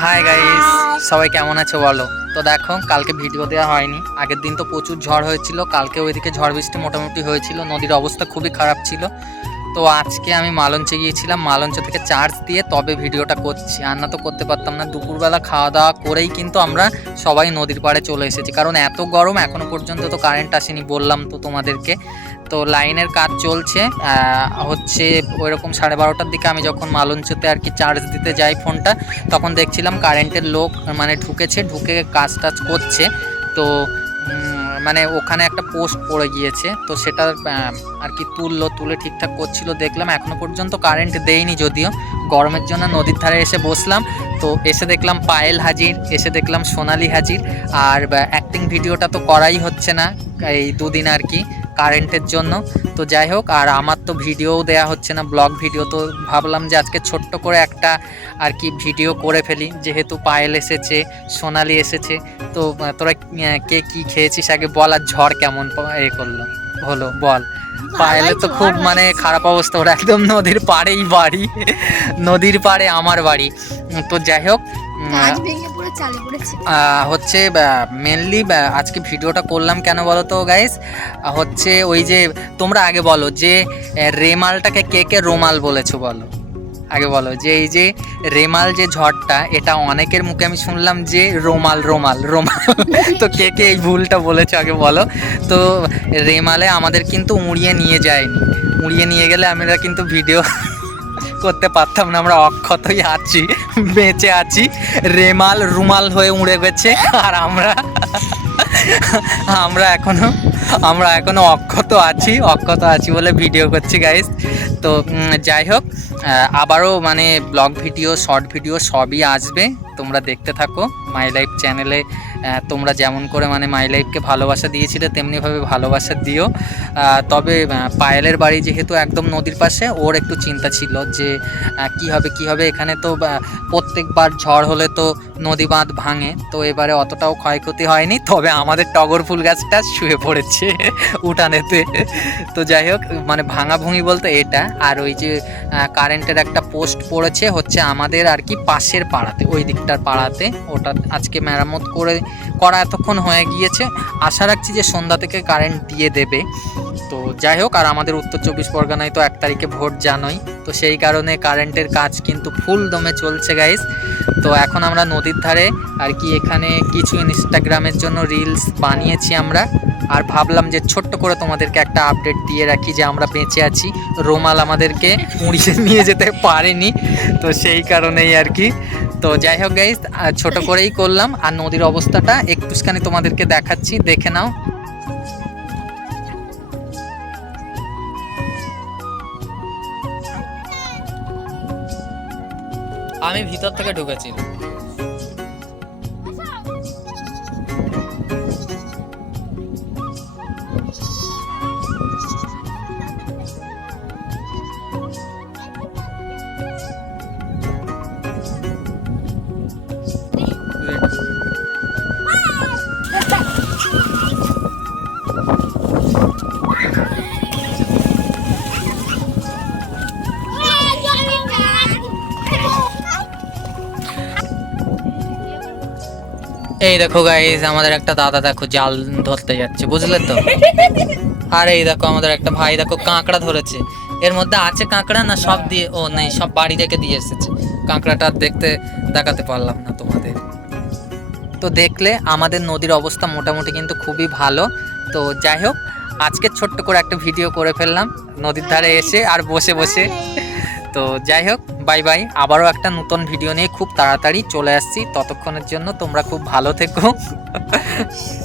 Hi guys সবাই কেমন আছো বলো? তো দেখো, কালকে ভিডিও দেওয়া হয়নি। আগের দিন তো প্রচুর ঝড় হয়েছিল। কালকে ওইদিকে ঝড় বৃষ্টি মোটামুটি হয়েছিল। নদীর অবস্থা খুবই খারাপ ছিল। তো আজকে আমি মালঞ্চে গিয়েছিলাম। মালঞ্চ থেকে চার্জ দিয়ে তবে ভিডিওটা করছি। আর না তো করতে পারতাম না। দুপুরবেলা খাওয়া দাওয়া করেই কিন্তু আমরা সবাই নদীর পাড়ে চলে এসেছি। কারণ এত গরম এখনও পর্যন্ত তো কারেন্ট আসেনি বললাম তো তোমাদেরকে। তো লাইনের কাজ চলছে। হচ্ছে ওইরকম সাড়ে বারোটার দিকে আমি যখন মালঞ্চতে আর কি চার্জ দিতে যাই ফোনটা তখন দেখছিলাম কারেন্টের লোক মানে ঢুকেছে, ঢুকে কাজ টাজ করছে। তো মানে ওখানে একটা পোস্ট পড়ে গিয়েছে। তো সেটা আর কি তুললো, তুলে ঠিকঠাক করছিল, দেখলাম এখনও পর্যন্ত কারেন্ট দেয়নি যদিও। গরমের জন্য নদীর ধারে এসে বসলাম। তো এসে দেখলাম পায়েল হাজির, এসে দেখলাম সোনালি হাজির। আর অ্যাক্টিং ভিডিওটা তো করাই হচ্ছে না, এই দুদিন আর কি। কারেন্টের জন্য। তো যাই হোক আর আমার তো ভিডিও দেয়া হচ্ছে না ব্লগ ভিডিও। তো ভাবলাম যে আজকে ছোট্ট করে একটা আর কি ভিডিও করে ফেলি। যেহেতু পায়েল এসেছে সোনালি এসেছে তো তোরা কে কি খেয়েছিস আগে বল আর ঝড় কেমন এ করল হলো বল। পায়েলের তো খুব মানে খারাপ অবস্থা ওরা একদম নদীর পাড়েই বাড়ি। নদীর পাড়ে আমার বাড়ি। তো যাই হোক হচ্ছে মেনলি আজকে ভিডিওটা করলাম কেন বলো তো গাইস হচ্ছে ওই যে, তোমরা আগে বলো যে রেমালটাকে কে কে রোমাল বলেছ বলো? আগে বলো যে, এই যে, রেমাল যে ঝড়টা, এটা অনেকের মুখে আমি শুনলাম যে রোমাল রোমাল রোমাল। তো কে কে এই ভুলটা বলেছ আগে বলো? তো রেমালে আমাদের কিন্তু উড়িয়ে নিয়ে যায়নি। উড়িয়ে নিয়ে গেলে আমরা কিন্তু ভিডিও করতে পারতাম না, আমরা অক্ষতই আছি, বেঁচে আছি, রেমাল রুমাল হয়ে উড়ে গেছে, আর আমরা আমরা এখনও আমরা এখনও অক্ষত আছি অক্ষত আছি বলে ভিডিও করছি গাইজ তো যাই হোক আবারও মানে ব্লগ ভিডিও শর্ট ভিডিও সবই আসবে। তোমরা দেখতে থাকো। মাই লাইফ চ্যানেলে তোমরা যেমন করে মানে মাই লাইফকে ভালোবাসা দিয়েছিলে, তেমনিভাবে ভালোবাসা দিও। তবে পায়েলের বাড়ি যেহেতু একদম নদীর পাশে, ওর একটু চিন্তা ছিল যে কি হবে কি হবে? এখানে তো প্রত্যেকবার ঝড় হলে তো নদী বাঁধ ভাঙে। তো এবারে অতটাও ক্ষয়ক্ষতি হয়নি, তবে আমাদের টগর ফুল গাছটা শুয়ে পড়েছে উঠানেতে। তো যাই হোক মানে ভাঙা ভুঙি বলতে এটা। আর ওই যে কারেন্টের একটা পোস্ট পড়েছে, হচ্ছে আমাদের আর কি পাশের পাড়াতে ওই দিকটার পাড়াতে। ওটা আজকে মেরামত করে, করা এতক্ষণ হয়ে গিয়েছে। আশা রাখছি যে সন্ধ্যা থেকে কারেন্ট দিয়ে দেবে। তো যাই হোক, আর আমাদের উত্তর চব্বিশ পরগনায় তো এক তারিখে ভোট জানোই। তো সেই কারণে কারেন্টের কাজ কিন্তু ফুল দমে চলছে গাইস তো এখন আমরা নদীর ধারে, আর কি এখানে কিছু ইনস্টাগ্রামের জন্য রিলস বানিয়েছি আমরা। আর ভাবলাম যে ছোট্ট করে তোমাদেরকে একটা আপডেট দিয়ে রাখি যে আমরা বেঁচে আছি। রোমাল আমাদেরকে উড়িয়ে নিয়ে যেতে পারেনি। তো সেই কারণেই আর কি তো যাই হোক গাইস ছোট করেই করলাম। আর নদীর অবস্থাটা একটুখানি তোমাদেরকে দেখাচ্ছি, দেখে নাও। আমি ভিতর থেকে ঢুকেছি। এই দেখো গাইজ আমাদের একটা দাদা দেখো জাল ধরতে যাচ্ছে, বুঝলে তো? আর এই দেখো আমাদের একটা ভাই দেখো কাঁকড়া ধরেছে। এর মধ্যে আছে কাঁকড়া না সব দিয়ে, ও নেই, সব বাড়ি রেখে দিয়ে এসেছে। কাঁকড়াটা দেখতে দেখাতে পারলাম না তোমাদের। তো দেখলে আমাদের নদীর অবস্থা মোটামুটি কিন্তু খুবই ভালো। তো যাই হোক আজকে ছোট্ট করে একটা ভিডিও করে ফেললাম নদীর ধারে এসে আর বসে বসে। তো যাই হোক বাই বাই আবারও একটা নতুন ভিডিও নিয়ে খুব তাড়াতাড়ি চলে আসছি। ততক্ষণের জন্য তোমরা খুব ভালো থেকো।